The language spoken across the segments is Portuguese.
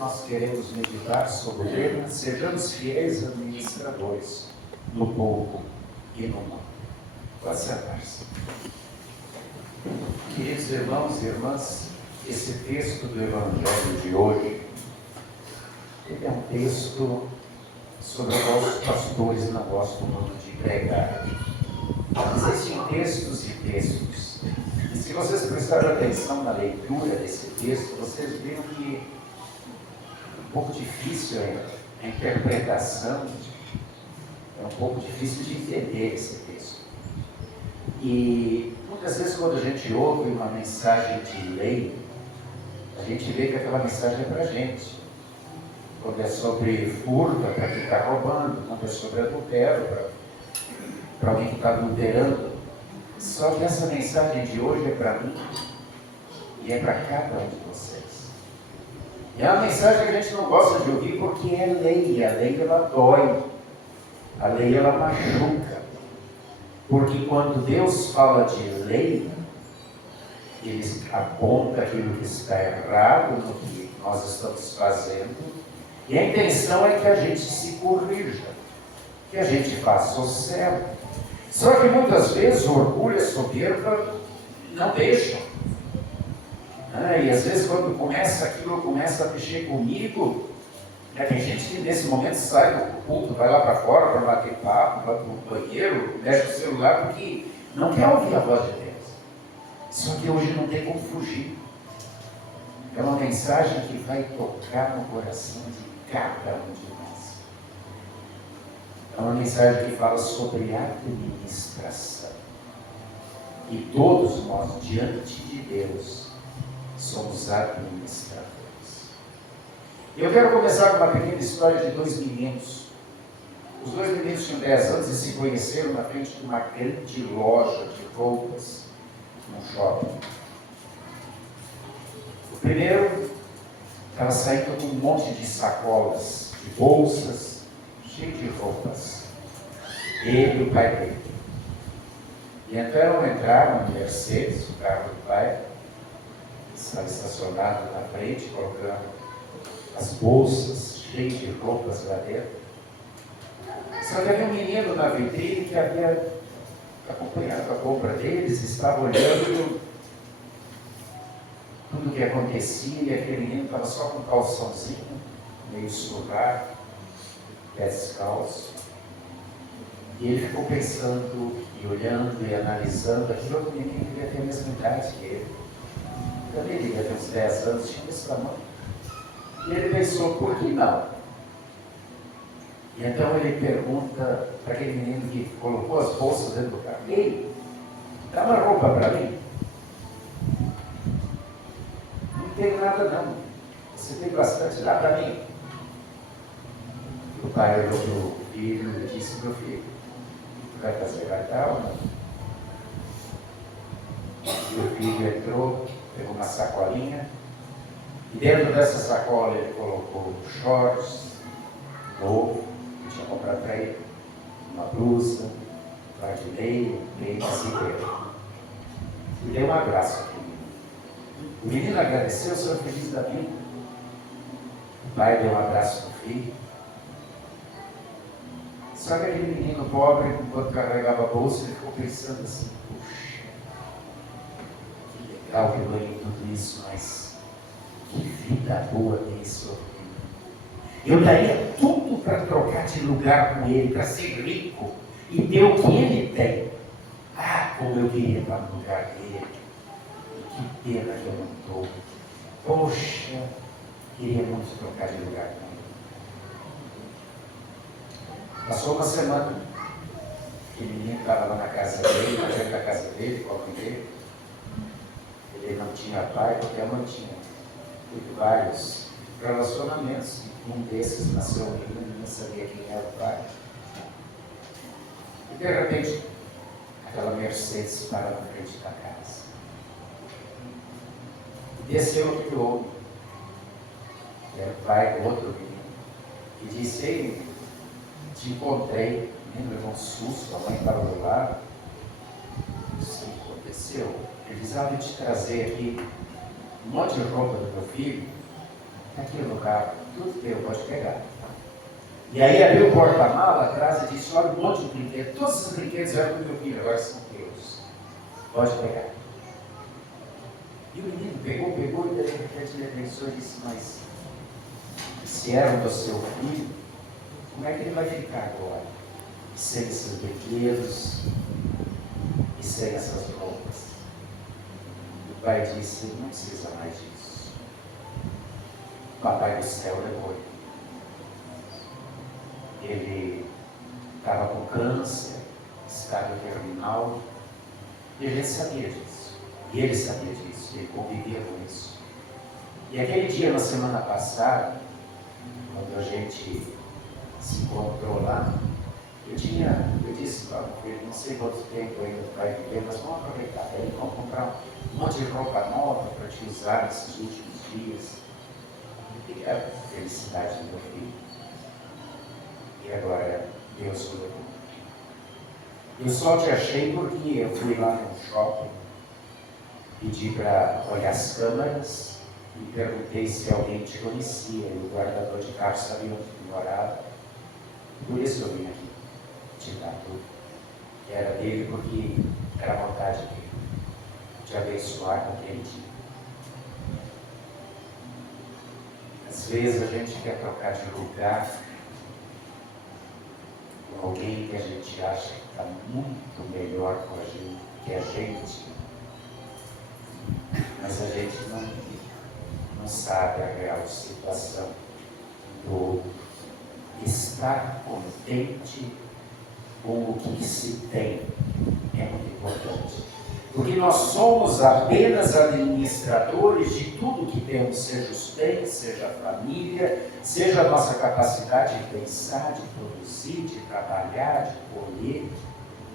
nós queremos meditar sobre o tema: sejamos fiéis administradores no pouco e no muito. Pode sentar-se. Queridos irmãos e irmãs, esse texto do Evangelho de hoje, ele é um texto sobre o qual os pastores não gostam muito de pregar. Existem textos e textos. E se vocês prestarem atenção na leitura desse texto, vocês viram que é um pouco difícil a interpretação, é um pouco difícil de entender esse texto. E muitas vezes quando a gente ouve uma mensagem de lei, a gente vê que aquela mensagem é para a gente. Quando é sobre furto, é para quem está roubando. Quando é sobre adultério, para alguém que está adulterando. Só que essa mensagem de hoje é para mim e é para cada um de vocês. E é uma mensagem que a gente não gosta de ouvir porque é lei. A lei ela dói. A lei ela machuca. Porque quando Deus fala de lei, Ele aponta aquilo que está errado no que nós estamos fazendo. E a intenção é que a gente se corrija, que a gente faça o certo. Só que muitas vezes o orgulho e a soberba não deixam. E às vezes quando aquilo começa a mexer comigo, tem gente que nesse momento sai do culto, vai lá para fora para bater papo, vai para o banheiro, mexe no celular, porque não quer ouvir a voz de Deus. Só que hoje não tem como fugir. É uma mensagem que vai tocar no coração de cada um de nós. É uma mensagem que fala sobre administração. E todos nós, diante de Deus, somos administradores. Eu quero começar com uma pequena história de dois meninos. Os dois meninos tinham 10 anos e se conheceram na frente de uma grande loja de roupas, num shopping. O primeiro estava saindo com um monte de sacolas, de bolsas, cheio de roupas. Ele e o pai dele. E então entraram no Mercedes, o carro do pai, estava estacionado na frente, colocando as bolsas cheias de roupas lá dentro. Só que havia um menino na vitrine que havia acompanhado a compra deles, estava olhando tudo o que acontecia, e aquele menino estava só com um calçãozinho, meio surrado, pé descalço. E ele ficou pensando, e olhando, e analisando. Aquele outro menino devia ter a mesma idade que ele. Também devia ter uns 10 anos, tinha esse tamanho. E ele pensou, por que não? E então ele pergunta para aquele menino que colocou as bolsas dentro do carro: ei, dá uma roupa para mim? Não tem nada não. Você tem bastante, dá para mim. O pai olhou para o filho e disse: meu filho, vai fazer cartão? Não? E o filho entrou, pegou uma sacolinha, e dentro dessa sacola ele colocou shorts novo, que tinha comprado para ele, uma blusa, um par de meia, tênis e dedo. E deu um abraço para o menino. O menino agradeceu, saiu feliz da vida. O pai deu um abraço no filho. Só que aquele menino pobre, enquanto carregava a bolsa, ele ficou pensando assim: puxa, que legal que eu ganhei tudo isso, mas que vida boa tem esse outro menino. Eu daria tudo para trocar de lugar com ele, para ser rico e ter o que ele tem. Ah, como eu queria estar no lugar dele. E que pena que eu não estou. Poxa, queria muito trocar de lugar com ele. Passou uma semana. Aquele menino estava lá na casa dele, na frente da casa dele, com a mãe dele. Ele não tinha pai, porque a mãe tinha vários relacionamentos. Um desses nasceu um menino, não sabia quem era o pai. E de repente, aquela Mercedes para na frente da casa. E desceu aquele homem, que era o pai do outro menino, e disse: ei, te encontrei. O menino levou um susto, a mãe estava do lado. Disse: o que aconteceu? Ele disse: vou te trazer aqui um monte de roupa do meu filho, aqui no carro, tudo teu, pode pegar. E aí abriu o porta-mala atrás e disse, olha um monte de brinquedos, todos os brinquedos eram do meu filho, agora são teus. Pode pegar. E o menino pegou e de repente ele pensou e disse, mas se eram do seu filho, como é que ele vai ficar agora? Sem esses brinquedos e sem essas roupas. O pai disse, não precisa mais disso. O papai do céu levou ele. Ele estava com câncer, estado terminal, e a gente sabia disso. E ele sabia disso, ele convivia com isso. E aquele dia, na semana passada, quando a gente se encontrou lá, eu disse para ele, não sei quanto tempo ainda vai viver, mas vamos aproveitar ele, vamos comprar um monte de roupa nova para te usar nesses últimos dias. Eu queria a felicidade do meu filho. E agora Deus o levou. Eu só te achei porque eu fui lá no shopping, pedi para olhar as câmeras e perguntei se alguém te conhecia. E o guardador de carro sabia onde tu morava. Por isso eu vim aqui te dar tudo. Que era dele porque era a vontade dele de abençoar com aquele dia. Às vezes a gente quer trocar de lugar com alguém que a gente acha que está muito melhor que a gente, mas a gente não sabe a real situação do outro. Estar contente com o que se tem é muito importante, porque nós somos apenas administradores de tudo que temos, seja os bens, seja a família, seja a nossa capacidade de pensar, de produzir, de trabalhar, de colher.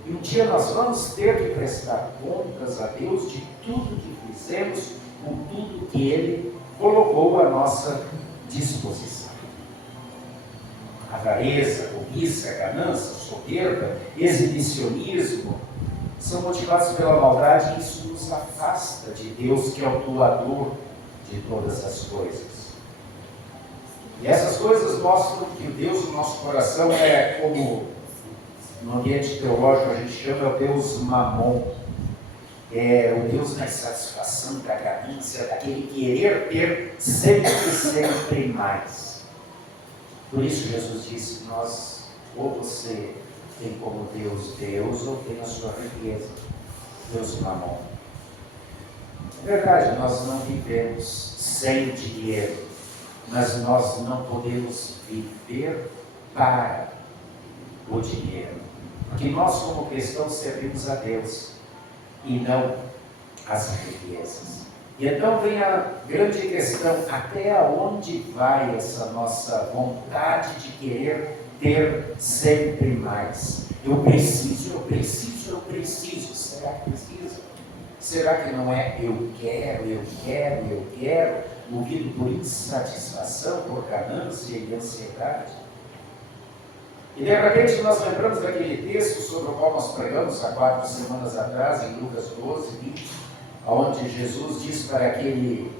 E um dia nós vamos ter que prestar contas a Deus de tudo que fizemos, com tudo que Ele colocou à nossa disposição. Avareza, cobiça, ganância, soberba, exibicionismo são motivados pela maldade e isso nos afasta de Deus, que é o doador de todas as coisas. E essas coisas mostram que o Deus do nosso coração é como, no ambiente teológico a gente chama, é o Deus mamon. É o Deus da insatisfação, da ganância, daquele querer ter sempre mais. Por isso Jesus disse, ou você tem como Deus, ou tem a sua riqueza, Deus mamon. É verdade, nós não vivemos sem dinheiro, mas nós não podemos viver para o dinheiro. Porque nós, como cristãos, servimos a Deus e não as riquezas. E então vem a grande questão, até onde vai essa nossa vontade de querer ter sempre mais? Eu preciso. Será que precisa? Será que não é eu quero, movido por insatisfação, por ganância e ansiedade? E de repente nós lembramos daquele texto sobre o qual nós pregamos há 4 semanas atrás, em Lucas 12, 20, onde Jesus diz para aquele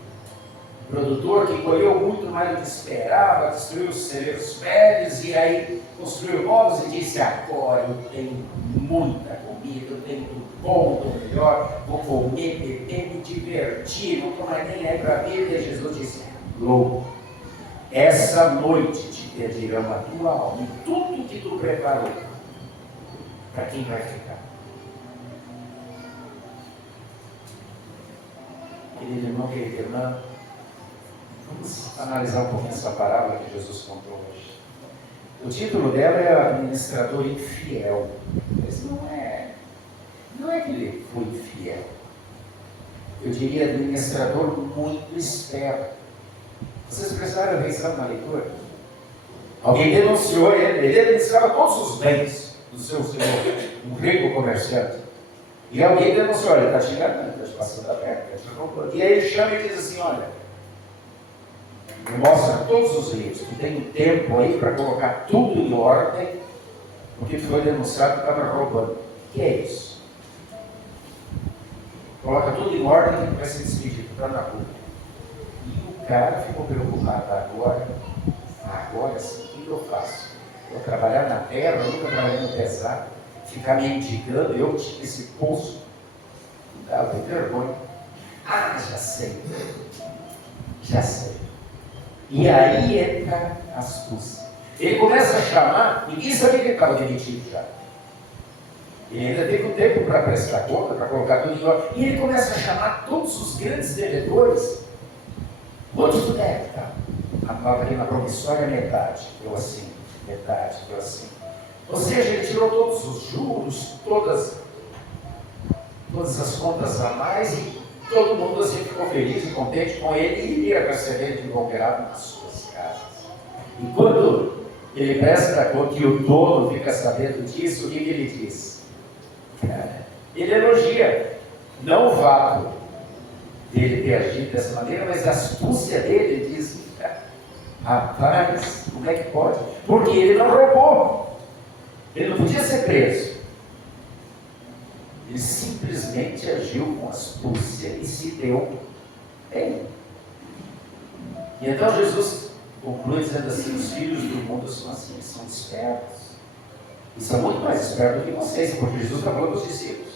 produtor que colheu muito mais do que esperava, destruiu os celeiros velhos e aí construiu novos e disse, agora eu tenho muita comida, eu tenho do bom, do melhor, vou comer, beber, me divertir, não estou mais nem aí para a vida. E Jesus disse, louco, essa noite te pedirão a tua alma e tudo que tu preparou, para quem vai ficar? Querido irmão, querida irmã, vamos analisar um pouquinho essa parábola que Jesus contou hoje. O título dela é Administrador Infiel. Mas não é que ele foi infiel. Eu diria administrador muito esperto. Vocês prestaram atenção na leitura? Alguém denunciou ele administrava todos os bens do seu senhor, um rico comerciante. E alguém denunciou, olha, ele está te enganando, está te passando a perna, está te roubando. E aí ele chama e diz assim, olha, me mostra todos os livros, tu tem um tempo aí para colocar tudo em ordem, porque foi denunciado que estava roubando. O que é isso? Coloca tudo em ordem que vai ser despedido, está na rua. E o cara ficou preocupado agora sim, o que eu faço? Vou trabalhar na terra, eu nunca trabalhei no pesado, ficar mendigando, eu tinha esse poço, dava vergonha. Ah, já sei. E aí entra a astúcia. Ele começa a chamar, ninguém sabia que ele estava demitido já. Ele ainda teve um tempo para prestar conta, para colocar tudo em ordem. E ele começa a chamar todos os grandes devedores. Quantos tu deve? Tá? Anota aqui na promissória metade. Eu assim, metade, eu assim. Ou seja, ele tirou todos os juros, todas as contas a mais, e todo mundo assim ficou feliz e contente com ele e iria receber de bom grado nas suas casas. E quando ele presta conta que o dono fica sabendo disso, o que ele diz? Ele elogia, não o fato dele ter agido dessa maneira, mas a astúcia dele. Ele diz: rapaz, como é que pode? Porque ele não roubou, ele não podia ser preso. Ele simplesmente agiu com astúcia e se deu bem. E então Jesus conclui dizendo assim: os filhos do mundo são assim, eles são espertos. E são muito mais espertos do que vocês, porque Jesus está falando dos discípulos.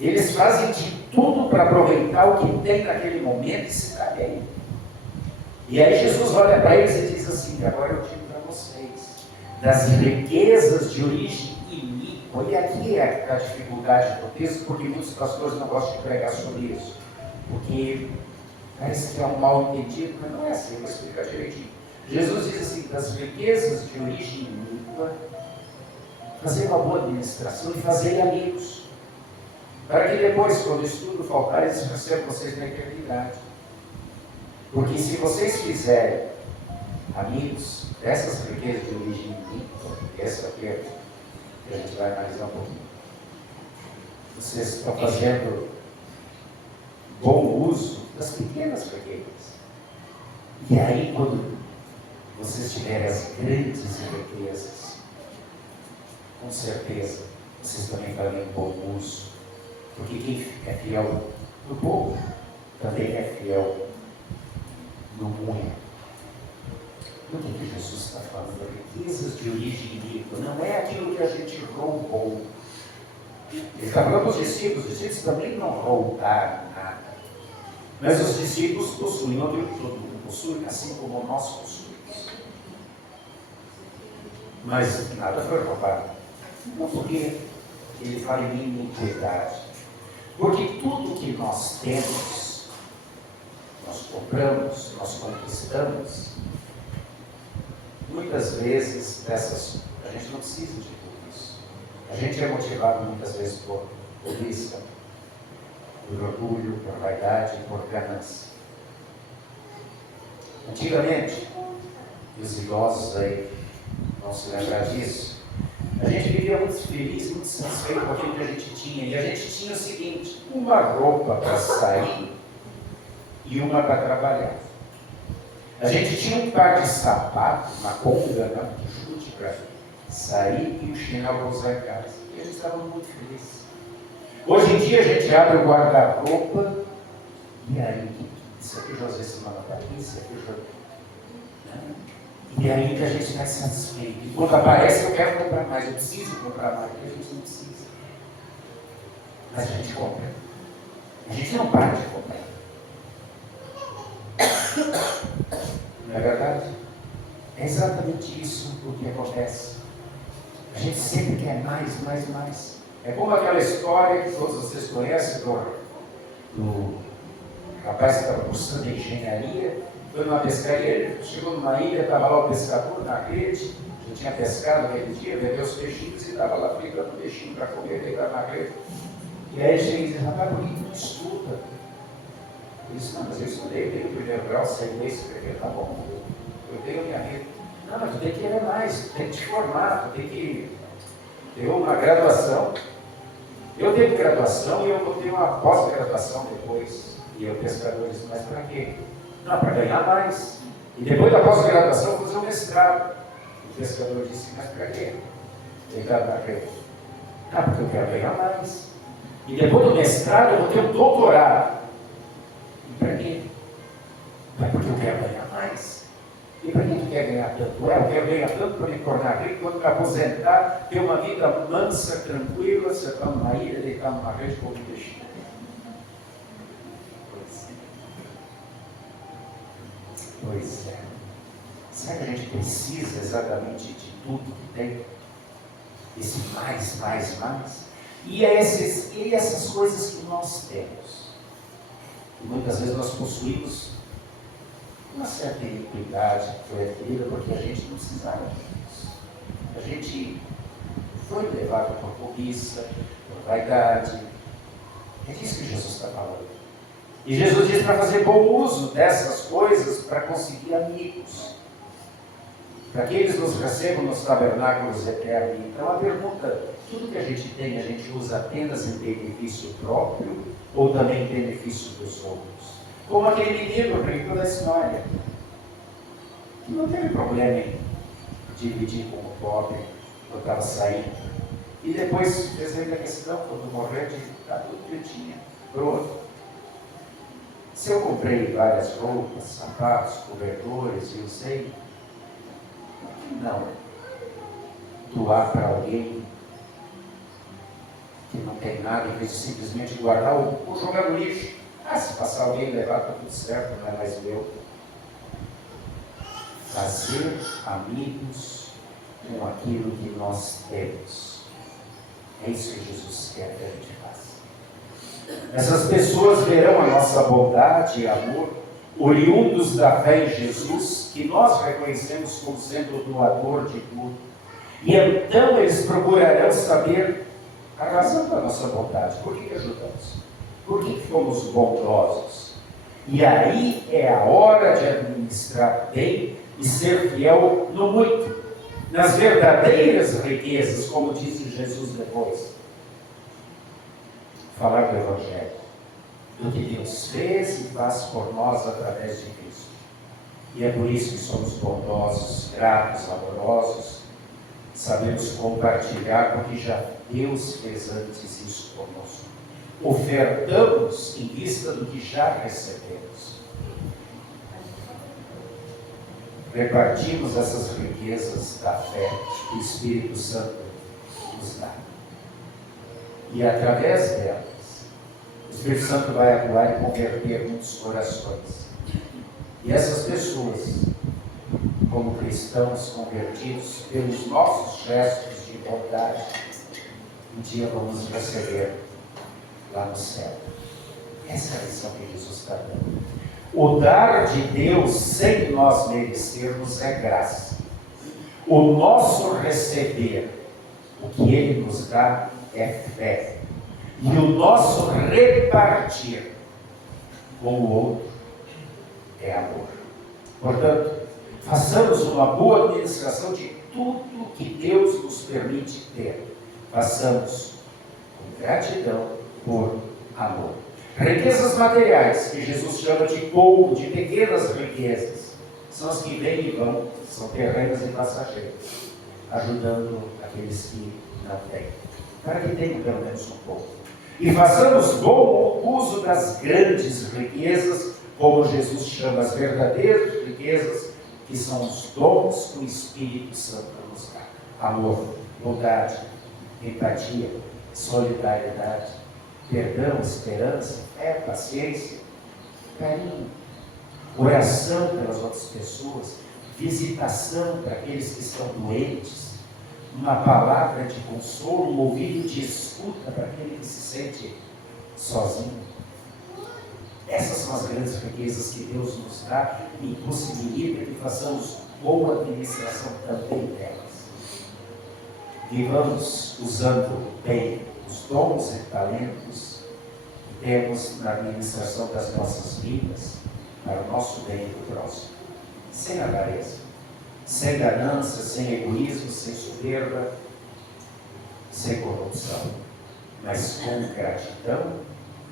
Eles fazem de tudo para aproveitar o que tem naquele momento e se dar bem. E aí Jesus olha para eles e diz assim: agora eu digo para vocês, das riquezas de origem iníqua. E aqui é a dificuldade do texto, porque muitos pastores não gostam de pregar sobre isso. Porque parece que é um mal entendido, mas não é assim, eu vou explicar direitinho. Jesus diz assim: das riquezas de origem iníqua, fazer uma boa administração e fazer amigos, para que depois, quando o estudo faltar, eles recebam vocês na eternidade. Porque se vocês fizerem amigos dessas riquezas de origem iníqua, essa aqui é que a gente vai analisar um pouquinho, vocês estão fazendo bom uso das pequenas riquezas. E aí, quando vocês tiverem as grandes riquezas, com certeza vocês também farem um bom uso. Porque quem é fiel no pouco também é fiel no muito. O que Jesus está falando? Riquezas de origem iníqua. Não é aquilo que a gente roubou. Ele está falando dos discípulos. Os discípulos também não roubaram nada. Mas os discípulos possuíam aquilo que todo mundo possui, assim como nós possuímos. Mas nada foi roubado. Não porque ele fala em iniquidade. Porque tudo que nós temos, nós compramos, nós conquistamos, muitas vezes a gente não precisa de tudo isso. A gente é motivado muitas vezes por egoísta, por orgulho, por vaidade e por ganância. Antigamente, e os idosos aí vão se lembrar disso, a gente vivia muito feliz, muito satisfeito com aquilo que a gente tinha. E a gente tinha o seguinte: uma roupa para sair e uma para trabalhar. A gente tinha um par de sapatos, uma conga, de chute para sair e um chinelo para usar em casa. E a gente estava muito feliz. Hoje em dia a gente abre o guarda-roupa e aí, isso aqui eu já usei semana passada, isso aqui eu já... E é aí que a gente está satisfeito. E quando aparece, eu quero comprar mais, eu preciso comprar mais, porque a gente não precisa. Mas a gente compra. A gente não para de comprar. Não é verdade? É exatamente isso o que acontece. A gente sempre quer mais, mais, mais. É como aquela história que todos vocês conhecem do rapaz que estava cursando engenharia. Foi numa pescaria, ele chegou numa ilha, estava lá o pescador na rede, já tinha pescado aquele dia, bebeu os peixinhos e estava lá frigando o peixinho para comer, deitado na rede. E aí ele chega e diz: rapaz, por que não estuda? Ele disse: não, mas eu estudei, eu tenho o primeiro grau, sei ler, escrever, tá bom, eu tenho a minha vida. Não, mas tu tem que ler mais, tu tem que te formar, tu tem que ter uma graduação. Eu tenho graduação e eu vou ter uma pós-graduação depois. E o pescador disse: mas para quê? Não, para ganhar mais. E depois da pós-graduação, fazer um mestrado. O pescador disse: mas para quê? Deitado na rede. Ah, porque eu quero ganhar mais. E depois do mestrado, eu vou ter um doutorado. E para quê? Porque quer ganhar mais. E para que tu quer ganhar tanto? Eu quero ganhar tanto para me tornar rico, quando me aposentar, ter uma vida mansa, tranquila, sentar numa ilha, deitar numa rede com o destino. Pois é. Será que a gente precisa exatamente de tudo que tem? Esse mais, mais, mais? E essas coisas que nós temos. E muitas vezes nós possuímos uma certa iniquidade que foi adquirida porque a gente não precisava disso. A gente foi levado por cobiça, por vaidade. É disso que Jesus está falando. E Jesus diz para fazer bom uso dessas coisas para conseguir amigos. Para que eles nos recebam nos tabernáculos eternos. Então a pergunta, tudo que a gente tem, a gente usa apenas em benefício próprio ou também em benefício dos outros? Como aquele menino, rico da história, que não teve problema em dividir com o pobre quando estava saindo. E depois fez ainda a questão, quando morrer, de dar tudo que eu tinha para o outro. Se eu comprei várias roupas, sapatos, cobertores, eu sei, não doar para alguém que não tem nada, em vez de simplesmente guardar ou jogar no lixo. Se passar alguém e levar, está tudo certo, não é mais meu. Fazer amigos com aquilo que nós temos. É isso que Jesus quer que a gente faça. Essas pessoas verão a nossa bondade e amor, oriundos da fé em Jesus, que nós reconhecemos como sendo o doador de tudo. E então eles procurarão saber a razão da nossa bondade. Por que ajudamos? Por que fomos bondosos? E aí é a hora de administrar bem e ser fiel no muito, nas verdadeiras riquezas, como disse Jesus depois. Falar do Evangelho, do que Deus fez e faz por nós através de Cristo. E é por isso que somos bondosos, gratos, amorosos, sabemos compartilhar, porque já Deus fez antes isso conosco. Ofertamos em vista do que já recebemos. Repartimos essas riquezas da fé que o Espírito Santo nos dá. E através delas, o Espírito Santo vai atuar e converter muitos corações. E essas pessoas, como cristãos convertidos pelos nossos gestos de bondade, um dia vamos receber lá no céu. Essa é a lição que Jesus está dando. O dar de Deus sem nós merecermos é graça. O nosso receber, o que Ele nos dá, é fé. E o nosso repartir com o outro é amor. Portanto, façamos uma boa administração de tudo que Deus nos permite ter. Façamos com gratidão por amor. Riquezas materiais, que Jesus chama de pouco, de pequenas riquezas, são as que vêm e vão, são terrenas e passageiras, ajudando aqueles que não têm, para que tenham pelo menos um pouco. E façamos bom uso das grandes riquezas, como Jesus chama as verdadeiras riquezas, que são os dons que o Espírito Santo nos dá. Amor, bondade, empatia, solidariedade, perdão, esperança, fé, paciência, carinho, oração pelas outras pessoas, visitação para aqueles que estão doentes, uma palavra de consolo, um ouvido de escuta para aquele que se sente sozinho. Essas são as grandes riquezas que Deus nos dá e possibilita que façamos boa administração também delas. Vivamos usando bem os dons e talentos que temos na administração das nossas vidas para o nosso bem e do próximo, sem avareza, sem ganância, sem egoísmo, sem soberba, sem corrupção, mas com gratidão,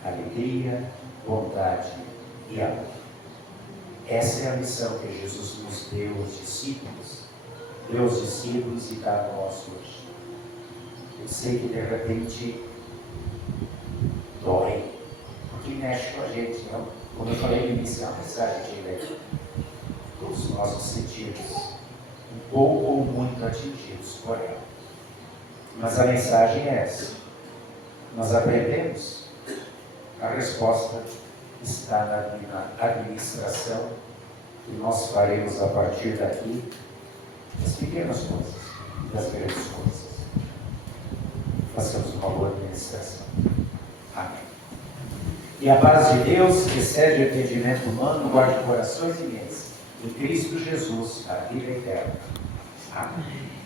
alegria, bondade e amor. Essa é a missão que Jesus nos deu aos discípulos, e dá a nós hoje. Eu sei que de repente dói, porque mexe com a gente, não? Como eu falei no início, é uma mensagem de leve. nós nos sentimos um pouco ou muito atingidos por ela. Mas a mensagem é essa. Nós aprendemos. A resposta está na administração que nós faremos a partir daqui das pequenas coisas e das grandes coisas. Façamos uma boa administração. Amém. E a paz de Deus, que excede o entendimento humano, guarde corações e mentes em Cristo Jesus, a vida eterna. Amém.